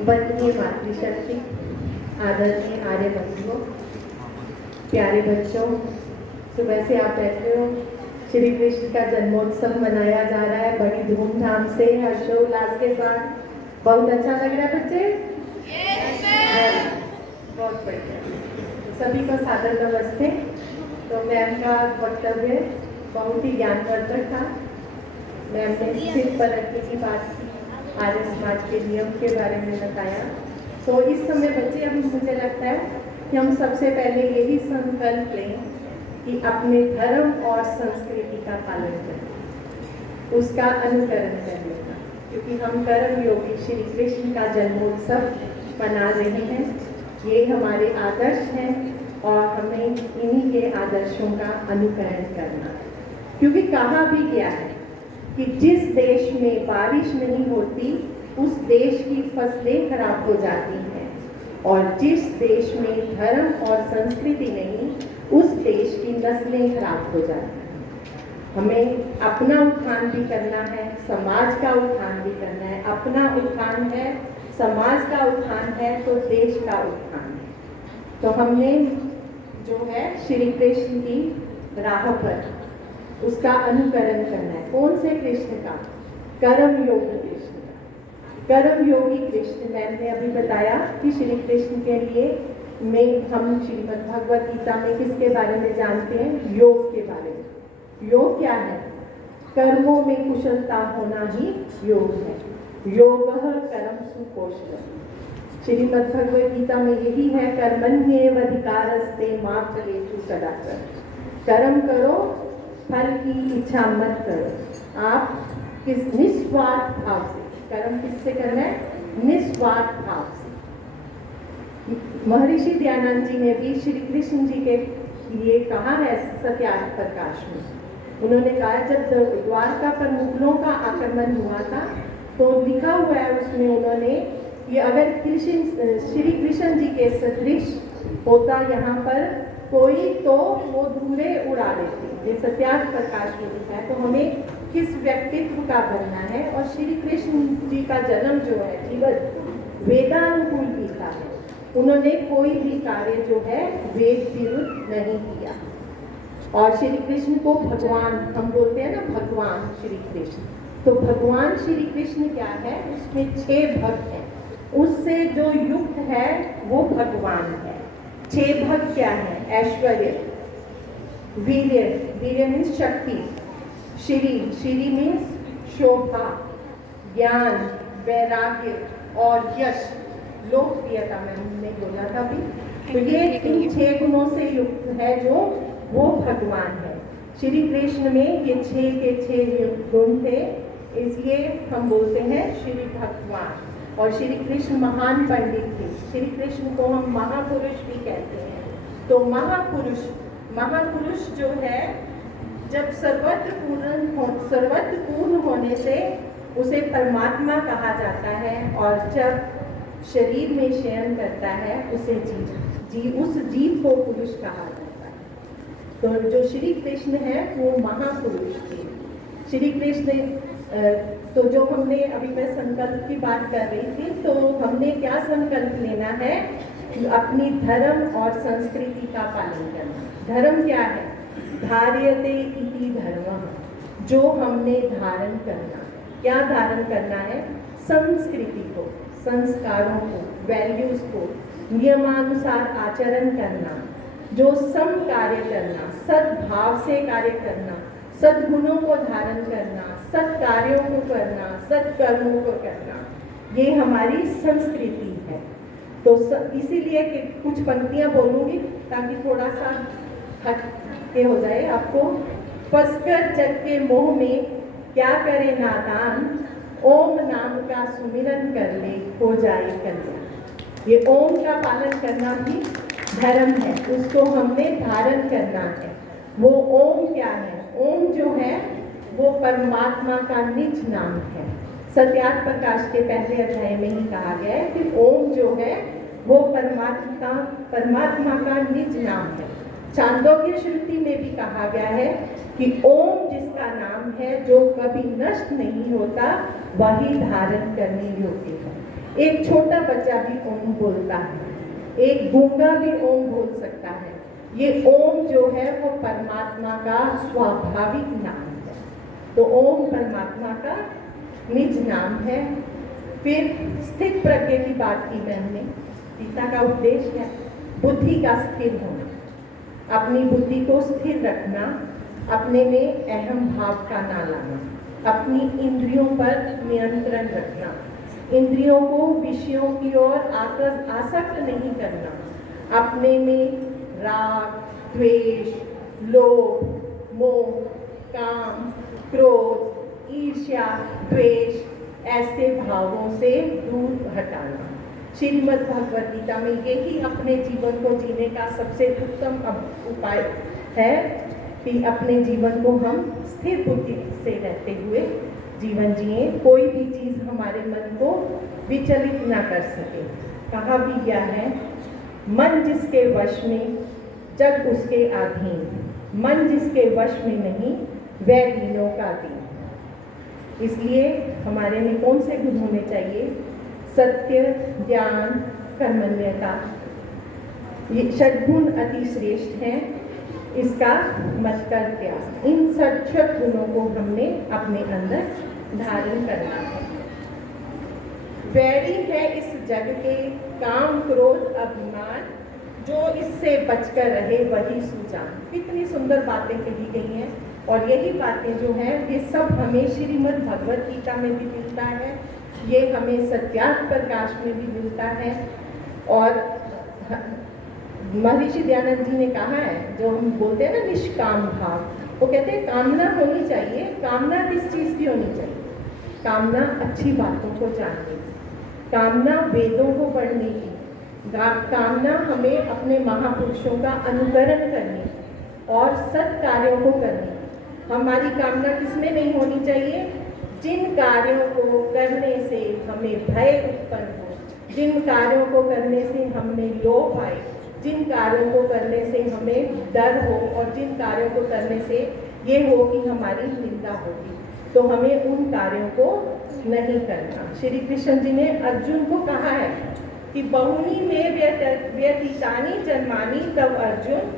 वंदनीय मातृशक्ति, आदरणीय आर्य बंधुओं, प्यारे बच्चों, सुबह से आप बैठे हो। श्री कृष्ण का जन्मोत्सव मनाया जा रहा है बड़ी धूमधाम से, हर्षोल्लास के साथ। बहुत अच्छा लग रहा है बच्चे? बहुत बढ़िया। सभी को सादर नमस्ते। तो मैम का वक्तव्य बहुत ही ज्ञानवर्धक था। मैम ने सिर पर रखने की बात की, आर्य समाज के नियम के बारे में बताया। तो इस समय बच्चे, अभी मुझे लगता है कि हम सबसे पहले यही संकल्प लें कि अपने धर्म और संस्कृति का पालन करें, उसका अनुकरण करने का, क्योंकि हम कर्म योगी श्री कृष्ण का जन्मोत्सव मना रहे हैं। ये हमारे आदर्श हैं और हमें इन्हीं के आदर्शों का अनुकरण करना है। क्योंकि कहा भी गया है कि जिस देश में बारिश नहीं होती उस देश की फसलें खराब हो जाती हैं, और जिस देश में धर्म और संस्कृति नहीं उस देश की नस्लें खराब हो जाती हैं। हमें अपना उत्थान भी करना है, समाज का उत्थान भी करना है। अपना उत्थान है, समाज का उत्थान है, तो देश का उत्थान है। तो हमने जो है श्री कृष्ण की राह पर उसका अनुकरण करना है। कौन से कृष्ण का? कर्म योगी कृष्ण का। कर्म योगी कृष्ण, मैंने अभी बताया कि श्री कृष्ण के लिए हम श्रीमद् भगवत गीता में किसके बारे में जानते हैं? योग के बारे में। योग क्या है? कर्मों में कुशलता होना ही योग है। योगः कर्मसु कौशलम्। श्रीमद् भगवत गीता में यही है, कर्मण्येवाधिकारस्ते मा फलेषु कदाचन। कर्म करो, फल की इच्छा मत करो। आप किस निस्वार्थ भाव से कर्म किससे करना है? निस्वार्थ भाव से। महर्षि दयानंद जी ने भी श्री कृष्ण जी के लिए कहा है सत्यार्थ प्रकाश में। उन्होंने कहा, जब द्वारका पर मुगलों का आक्रमण हुआ था तो लिखा हुआ है उसमें उन्होंने कि अगर श्री कृष्ण जी के सदृश होता यहाँ पर कोई तो वो धूरे उड़ा देते। ये सत्यार्थ प्रकाश में लिखा है। तो हमें किस व्यक्तित्व का बनना है, और श्री कृष्ण जी का जन्म जो है जीवन वेदानुकूल लिखा है। उन्होंने कोई भी कार्य जो है वेद विरुद्ध नहीं किया। और श्री कृष्ण को भगवान हम बोलते हैं ना, भगवान श्री कृष्ण। तो भगवान श्री कृष्ण क्या है? उसमें 6 भक्त हैं, उससे जो युक्त है वो भगवान है। 6 भक्त क्या है? ऐश्वर्य, वीर्य, वीर्य मीन्स शक्ति, श्री मीन्स शोभा, ज्ञान, वैराग्य और यश, लोकप्रियता। मैंने बोला था भी। तो ये इन 6 गुणों से युक्त है जो वो भगवान है। श्री कृष्ण में ये 6 के 6 गुण थे, इसलिए हम बोलते हैं श्री भगवान। और श्री कृष्ण महान पंडित थे। श्री कृष्ण को हम महापुरुष भी कहते हैं। तो महापुरुष जो है, जब सर्वत्र पूर्ण होने से उसे परमात्मा कहा जाता है, और जब शरीर में शयन करता है उसे उस जीव को पुरुष कहा जाता है। तो जो श्री कृष्ण है वो महापुरुष थे। श्री कृष्ण तो जो हमने अभी मैं संकल्प की बात कर रही थी, तो हमने क्या संकल्प लेना है? अपनी धर्म और संस्कृति का पालन करना। धर्म क्या है? धार्यते इति धर्मः, जो हमने धारण करना। क्या धारण करना है? संस्कृति को, संस्कारों को, वैल्यूज को, नियमानुसार आचरण करना, जो सम कार्य करना, सद्भाव से कार्य करना, सद्गुणों को धारण करना, सत्कार्यों को करना, सत्कर्मों को करना, ये हमारी संस्कृति है। तो इसीलिए कि कुछ पंक्तियां बोलूंगी ताकि थोड़ा सा हट के हो जाए आपको। फंसकर जग के मोह में क्या करे नादान, ओम नाम का सुमिरन कर ले हो जाए कल्याण। ये ओम का पालन करना भी धर्म है, उसको हमने धारण करना है। वो ओम क्या है? ओम जो है वो परमात्मा का निज नाम है। सत्यार्थ प्रकाश के पहले अध्याय में ही कहा गया है कि ओम जो है वो परमात्मा का निज नाम है। छांदोग्य श्रुति में भी कहा गया है कि ओम जिसका नाम है, जो कभी नष्ट नहीं होता, वही धारण करने योग्य है। एक छोटा बच्चा भी ओम बोलता है, एक गूंगा भी ओम बोल सकता है। ये ओम जो है वो परमात्मा का स्वाभाविक नाम है। तो ओम परमात्मा का निज नाम है। फिर स्थित प्रज्ञ की बात की मैंने। गीता का उपदेश है बुद्धि का स्थिर होना, अपनी बुद्धि को स्थिर रखना, अपने में अहम भाव का ना लाना, अपनी इंद्रियों पर नियंत्रण रखना, इंद्रियों को विषयों की ओर आसक्त नहीं करना, अपने में राग, द्वेष, लोभ, मोह, काम, क्रोध, ईर्ष्या, द्वेष ऐसे भावों से दूर हटाना। श्रीमद् भगवद गीता में यही अपने जीवन को जीने का सबसे उत्तम उपाय है कि अपने जीवन को हम स्थिर बुद्धि से रहते हुए जीवन जिए, कोई भी चीज़ हमारे मन को विचलित ना कर सके। कहा भी गया है, मन जिसके वश में जग उसके अधीन, मन जिसके वश में नहीं वह दीनों का दीन। इसलिए हमारे में कौन से गुण होने चाहिए? सत्य, ज्ञान, कर्मण्यता, ये षड्गुण अति श्रेष्ठ हैं। इसका मत कर त्याग, इन षट गुणों को हमने अपने अंदर धारण करना है। वैरी है इस जग के काम, क्रोध, अभिमान, जो इससे बचकर रहे वही सुजान। कितनी सुंदर बातें कही गई हैं। और यही बातें जो हैं ये सब हमें श्रीमद् भगवद गीता में भी मिलता है, ये हमें सत्यार्थ प्रकाश में भी मिलता है। और महर्षि दयानंद जी ने कहा है, जो हम बोलते हैं ना निष्काम भाव, वो कहते हैं कामना होनी चाहिए। कामना किस चीज़ की होनी चाहिए? कामना अच्छी बातों को जानने की, कामना वेदों को पढ़ने की, कामना हमें अपने महापुरुषों का अनुकरण करने और सत् कार्यों को करने। हमारी कामना किसमें नहीं होनी चाहिए? जिन कार्यों को करने से हमें भय उत्पन्न हो, जिन कार्यों को करने से हमें लोभ आए, जिन कार्यों को करने से हमें डर हो, और जिन कार्यों को करने से ये हो कि हमारी निंदा होगी, तो हमें उन कार्यों को नहीं करना। श्री कृष्ण जी ने अर्जुन को कहा है कि बहुनी में व्यतीतानि जन्मानि तव अर्जुन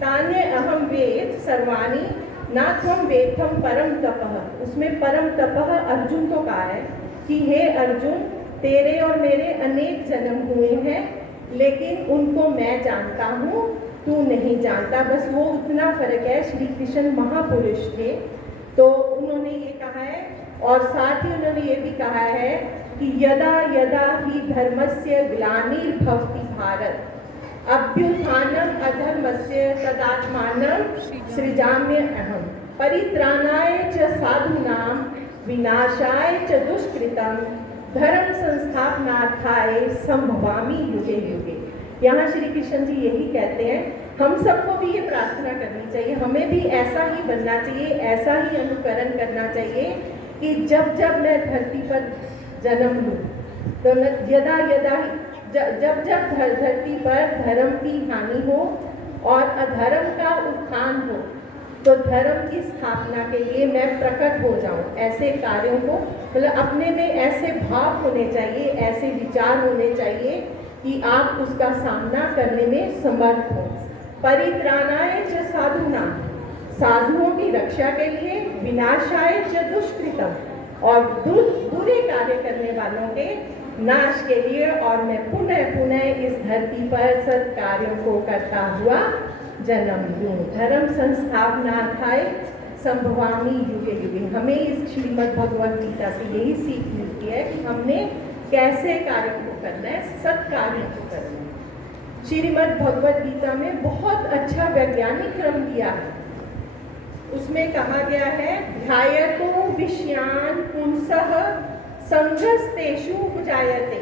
तान्य अहम वेद सर्वाणि ना त्वं वेत्थम परम तपः। उसमें परम तपः अर्जुन को कहा है कि हे अर्जुन, तेरे और मेरे अनेक जन्म हुए हैं, लेकिन उनको मैं जानता हूँ, तू नहीं जानता। बस वो उतना फर्क है। श्री कृष्ण महापुरुष थे, तो उन्होंने ये कहा है, और साथ ही उन्होंने ये भी कहा है कि यदा यदा ही धर्मस्य ग्लानिर्भवति भारत अभ्युत्थानम् अधर्मस्य तदात्मानं सृजाम्य अहम् परित्राणाय च साधूनां विनाशाय च दुष्कृतं धर्म संस्थापनार्थाय संभवामि युगे युगे। यहाँ श्री कृष्ण जी यही कहते हैं, हम सबको भी ये प्रार्थना करनी चाहिए, हमें भी ऐसा ही बनना चाहिए, ऐसा ही अनुकरण करना चाहिए कि जब जब मैं धरती पर जन्म लूँ, तो यदा यदा जब जब धरती पर धर्म की हानि हो और अधर्म का उत्थान हो, तो धर्म की स्थापना के लिए मैं प्रकट हो जाऊं। ऐसे कार्यों को, मतलब अपने में ऐसे भाव होने चाहिए, ऐसे विचार होने चाहिए कि आप उसका सामना करने में समर्थ हो। परित्राणाय च साधूनां, साधुओं की रक्षा के लिए, विनाशाय च दुष्कृतम, और बुरे कार्य करने वालों के नाश के लिए, और मैं पुनः पुनः इस धरती पर सत्कार्यों को करता हुआ जन्म लूं। धर्म संस्थापनार्थाय संभवामि युगे युगे। हमें इस श्रीमद् भगवद गीता से यही सीख मिलती है कि हमने कैसे कार्य को करना है, सत्कार्य को करना है। श्रीमद् भगवद गीता में बहुत अच्छा वैज्ञानिक क्रम दिया है। उसमें कहा गया है, ध्यायतो विषयान् पुंसः संगस्तेषु उपजायते,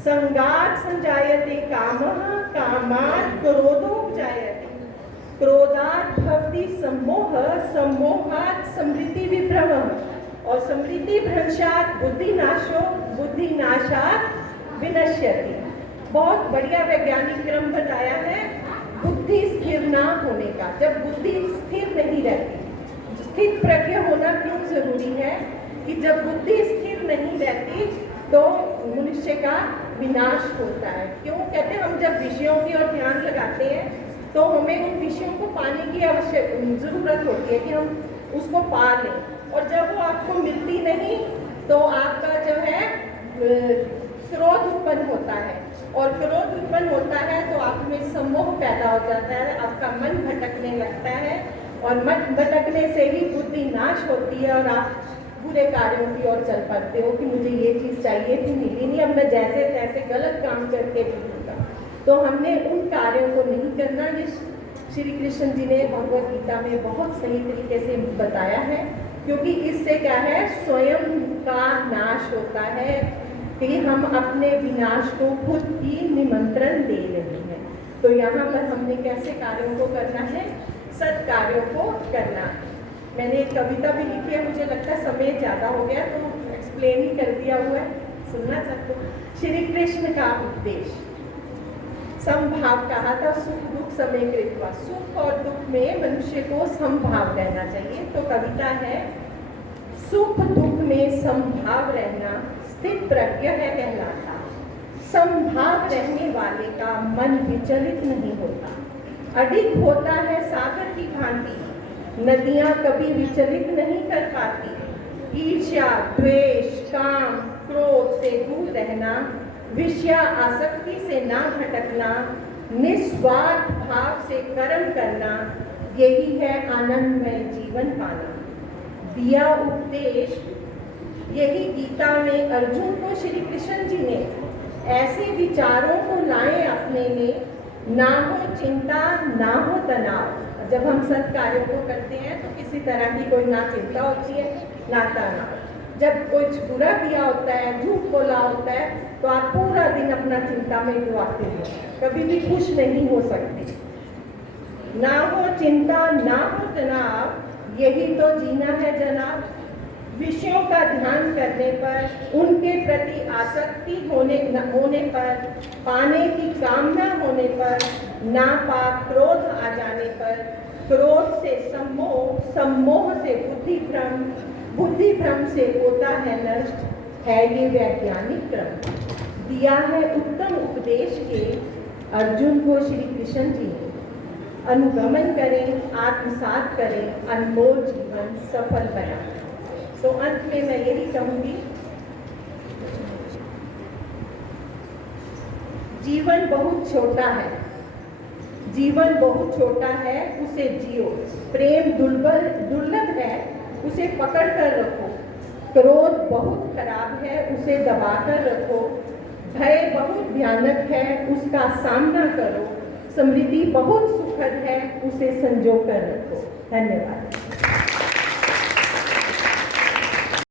संगात् संजायते कामः, कामात् क्रोधो उपजायते, क्रोधात् भवति सम्मोहः, सम्मोहात् समृद्धि विभ्रमः, और समृद्धि भ्रंशात् बुद्धिनाशो, बुद्धिनाशात् विनश्यति। बहुत बढ़िया वैज्ञानिक क्रम बताया है बुद्धि स्थिर ना होने का। जब बुद्धि स्थिर नहीं रहती, स्थित प्रज्ञ होना क्यों जरूरी है कि जब बुद्धि स्थिर नहीं रहती तो मनुष्य का विनाश होता है। क्यों कहते हैं, हम जब विषयों की ओर ध्यान लगाते हैं तो हमें उन विषयों को पाने की ज़रूरत होती है कि हम उसको पा लें, और जब वो आपको मिलती नहीं तो आपका जो है क्रोध उत्पन्न होता है, और क्रोध उत्पन्न होता है तो आप में सम्मोह पैदा हो जाता है, आपका मन भटकने लगता है, और मन भटकने से ही बुद्धि नाश होती है और आप बुरे कार्यों की ओर चल पाते हो कि मुझे ये चीज़ चाहिए थी, मिली नहीं, अब मैं जैसे तैसे गलत काम करके जीऊँगा। तो हमने उन कार्यों को नहीं करना। ये श्री कृष्ण जी ने भगवद गीता में बहुत सही तरीके से बताया है, क्योंकि इससे क्या है, स्वयं का नाश होता है कि हम अपने विनाश को खुद ही निमंत्रण दे रहे हैं। तो यहाँ पर हमने कैसे कार्यों को करना है, सत्कार्यों को करना। मैंने एक कविता भी लिखी है, मुझे लगता है समय ज़्यादा हो गया तो एक्सप्लेन ही कर दिया हुआ है, सुनना चाहते हो। श्री कृष्ण का उपदेश समभाव कहा था, सुख दुख समय कृत्वा। सुख और दुख में मनुष्य को समभाव रहना चाहिए। तो कविता है, सुख दुख में समभाव रहना स्थित प्रज्ञ है कहलाता। समभाव रहने वाले का मन विचलित नहीं होता, अधिक होता है सागर की भांति, नदियां कभी विचलित नहीं कर पाती। ईर्ष्या द्वेष काम क्रोध से दूर रहना, विषया आसक्ति से ना भटकना, निस्वार्थ भाव से कर्म करना, यही है आनंदमय जीवन पाना। दिया उपदेश यही गीता में अर्जुन को श्री कृष्ण जी ने ऐसे विचारों को लाए अपने में, ना हो चिंता ना हो तनाव। जब हम सत्कार्यों को करते हैं तो किसी तरह की कोई ना चिंता होती है ना तनाव। जब कुछ बुरा किया होता है, झूठ बोला होता है, तो आप पूरा दिन अपना चिंता में डुबाते हो, कभी भी खुश नहीं हो सकते। ना हो चिंता ना हो तनाव, यही तो जीना है जनाब। विषयों का ध्यान करने पर, उनके प्रति आसक्ति होने पर, पाने की कामना होने पर, नापाक क्रोध आ जाने पर, क्रोध से सम्मोह, सम्मोह से बुद्धिभ्रम, बुद्धिभ्रम से होता है नष्ट, है ये वैज्ञानिक क्रम। दिया है उत्तम उपदेश के अर्जुन को श्री कृष्ण जी ने। अनुगमन करें, आत्मसात करें, अनमोल जीवन सफल बनाएं। तो अंत में मैं यही कहूँगी, जीवन बहुत छोटा है, जीवन बहुत छोटा है, उसे जियो। प्रेम दुर्लभ है, उसे पकड़ कर रखो। क्रोध बहुत खराब है, उसे दबा कर रखो। भय बहुत भयानक है, उसका सामना करो। समृद्धि बहुत सुखद है, उसे संजो कर रखो। धन्यवाद।